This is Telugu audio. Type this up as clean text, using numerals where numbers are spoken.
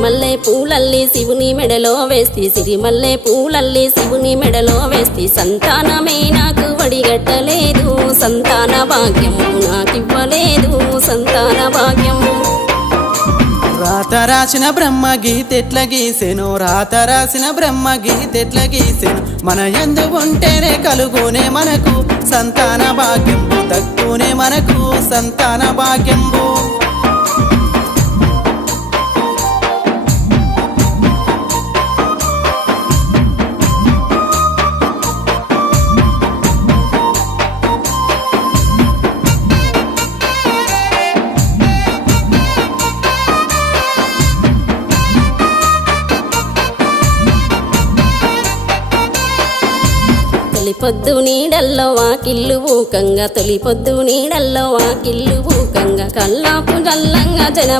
సిరిమల్లె పూలల్లి శివుని మెడలో వేస్తి సిరిమల్లె పూలల్లి శివుని మెడలో వేస్తి సంతానమే నాకు వడిగట్టలేదు సంతాన భాగ్యము నాకివ్వలేదు సంతాన భాగ్యము రాత రాసిన బ్రహ్మ గీతెట్ల గీసెను రాత రాసిన బ్రహ్మ గీతెట్ల గీసెను మన యందు ఉంటేనే కలుగునే మనకు సంతాన భాగ్యంబు దక్కునే మనకు సంతాన భాగ్యంబు తొలిపొద్దు నీడల్లో వాకిళ్ళు ఊకంగా తొలిపొద్దు నీడల్లో వాకిళ్ళు ఊకంగా కల్లాపు జల్లంగా జన